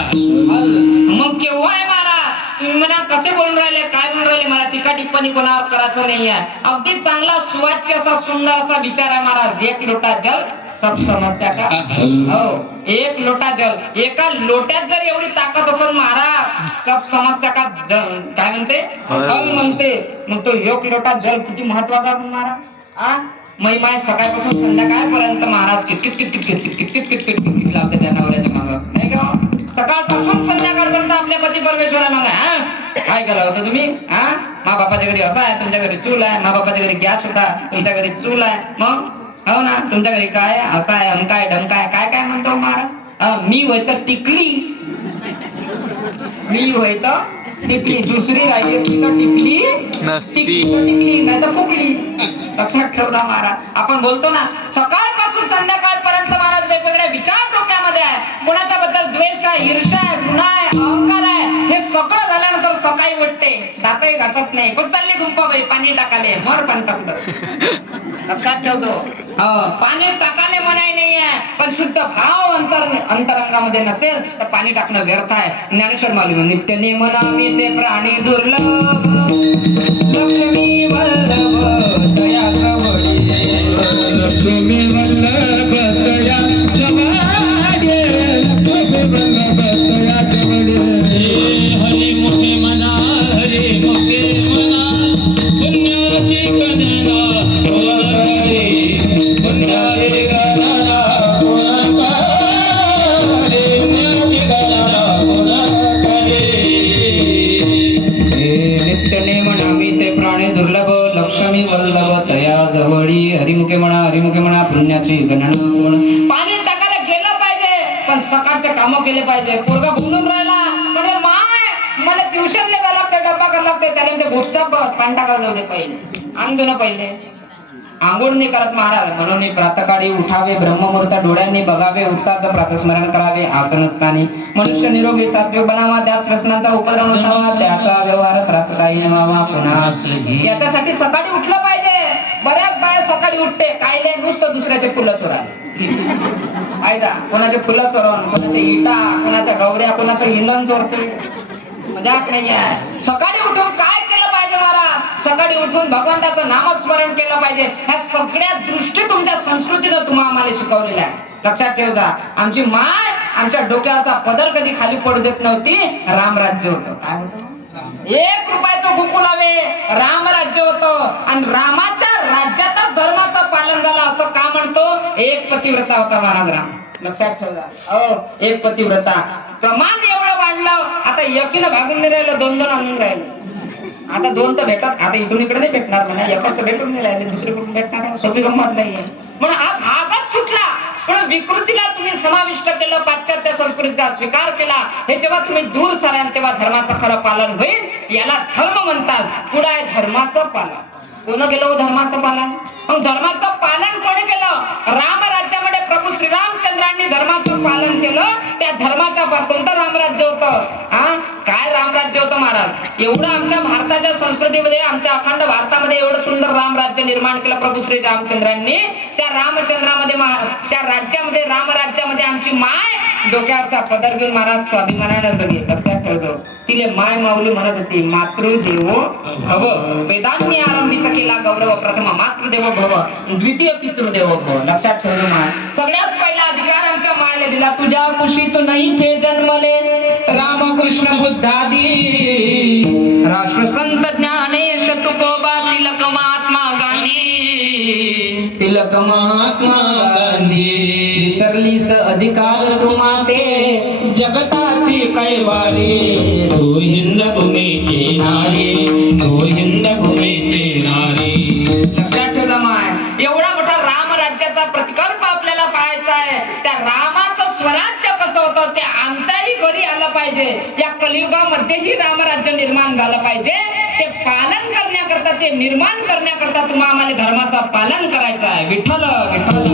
मग केव्हा आहे महाराज तुम्ही म्हणा कसे बोलून राहिले काय बोलून राहिले? मला टीका टिप्पणी कोणावर करायचं नाहीये. अगदी चांगला सुवाच्य असा सुंदर असा विचार आहे महाराज. एक लोटा जल सब समस्या का? हो. एक लोटा जल. एका लोट्यात जर एवढी ताकद असेल महाराज सब समस्या का? जल. काय म्हणते? जल म्हणते. मग तो एक लोटा जल किती महत्त्वाचा महाराज? आ? मै सकाळपासून संध्याकाळपर्यंत महाराज कित कित कित कित कित आपल्या पती परमेश्वरा मागे हा? काय केलं होतं तुम्ही? हा? मा बापाच्या घरी असं आहे तुमच्या घरी चूल आहे. मा बापाच्या घरी गॅस होता तुमच्या घरी चूल आहे. मग? हो ना? तुमच्या घरी काय? आहे? असं आहे अमकाय डमकाय काय? काय म्हणतो महाराज मी होय तर टिकली. मी होय तर टिकली. दुसरी राहिली असती तर टिकली. नाही तर फुकली लक्षात ठेवता महाराज आपण बोलतो ना सकाळपासून संध्याकाळपर्यंत महाराज वेगवेगळे विचार डोक्यामध्ये आहे. कोणाच्या बद्दल द्वेष आहे ईर्ष्या आहे गुन्हा आहे अहंकार आहे हे सगळं झाल्यानंतर सकाळी उठते दातही घासत नाही. पण चालली गुंपाबाई पाणी टाकाले. मर पण टाकलं. लक्षात ठेवतो. हो. पाणी टाकाले म्हणाय नाही पण शुद्ध भाव अंतर अंतरंगामध्ये नसेल तर पाणी टाकणं व्यर्थ आहे. ज्ञानेश्वर मालूम नित्य नेमना मी ते प्राणी दुर्लभ. लक्ष्मी वल्लभ दया कवडी लक्ष्मी वल्लभ लक्ष्मी वल्लभ म्हणा म्हणा पुण्याची गणना पाणी टाकायला गेलं पाहिजे पण सकाळचे कामं केले पाहिजे. पोरगा बोलून राहिला म्हणजे माय मला ट्युशन द्यायला लागते डब्बा करायला लागते त्याने ते गोष्ट पाणी टाकायला जाऊ दे पहिले. अंग ना पहिले. आंघोळ नाही करत महाराज. म्हणून प्रातकाळी उठावे ब्रह्ममुहूर्त डोळ्यांनी बघावे उठताच प्रातस्मरण करावे आसनस्थानी. मनुष्य निरोगी सात्विक बनावा त्याच प्रश्नांचा उपद्रव नसावा त्याचा व्यवहार त्रासदायी व्हावा पुन्हा. याच्यासाठी सकाळी उठलं पाहिजे. बऱ्याच सकाळी उठते? कायले? नुसतं दुसऱ्याचे फुलं चोराले आयदा कोणाचे फुलं चोरून कोणाच्या इटा कोणाच्या गवऱ्या कोणाचं इंधन चोरते. म्हणजे मजाक नाही आहे सकाळी उठून काय केलं पाहिजे महाराज? सकाळी उठून भगवंताचं नामस्मरण केलं पाहिजे. ह्या सगळ्या दृष्टी तुमच्या संस्कृतीनं तुम्हा आम्हाला शिकवलेल्या आहे लक्षात ठेवता आमची माय आमच्या डोक्याचा पदर कधी खाली पडू देत नव्हती? रामराज्य होतं. काय एक रुपयाचं गुकुलावे रामराज्य होतं. आणि रामाच्या राज्यातच एक पतिव्रता होता महाराज राम. लक्षात ठेवला हो एक पतिव्रता. प्रमाण एवढं वाढलं आता एकीनं भागून नाही राहिलं दोन दोन आणून राहिले. आता दोन तर भेटतात. आता इकडून इकडे नाही भेटणार म्हणा. एकच तर भेटून नाही राहिले दुसरे कुठून भेटणार? सोपी गंमत नाहीये. म्हणून हा भागच सुटला. पण विकृतीला तुम्ही समाविष्ट केलं पाश्चात्य संस्कृतीचा स्वीकार केला. हे जेव्हा तुम्ही दूर सराल तेव्हा धर्माचं खरं पालन होईल. याला धर्म म्हणतात. पुढे आहे धर्माचं पालन. कोण केलं हो धर्माचं पालन? मग धर्माचं रामराज्यामध्ये प्रभू श्रीरामचंद्रांनी धर्माचं पालन केलं त्या धर्माचा पा- कोणतं रामराज्य होतं. हा? काय रामराज्य होतं महाराज? एवढं आमच्या भारताच्या संस्कृतीमध्ये आमच्या अखंड भारतामध्ये एवढं सुंदर रामराज्य निर्माण केलं प्रभू श्री रामचंद्रांनी त्या रामचंद्रामध्ये त्या राज्यामध्ये रामराज्यामध्ये आमची माय डोक्यावरचा पदर घेऊन महाराज स्वाभिमानानं बघे लक्षात ठेवतो. तिले माय माऊली म्हणत होती मातृदेव भव. वेदांनी आरंभीचा केला गौरव प्रथम मातृदेव भव द्वितीय पितृदेव भव. लक्षात ठेवलं माय. सगळ्यात पहिला अधिकार आमच्या मायला दिला. तुझ्या कुशीत नाही थे जन्मले. रामकृष्ण बुद्धादी. राष्ट्रसंत ज्ञानेश तुकोबा तिलक महात्मा गांधी. तिलक महात्मा गांधी. विसरलीस अधिकार तुम्हा ते जगताची कैवारी. पाहिजे. या कलियुगामध्येही रामराज्य निर्माण झालं पाहिजे ते पालन करण्याकरता ते निर्माण करण्याकरता तुम्हाला आम्हाला धर्माचा पालन करायचं आहे. विठ्ठल विठ्ठल.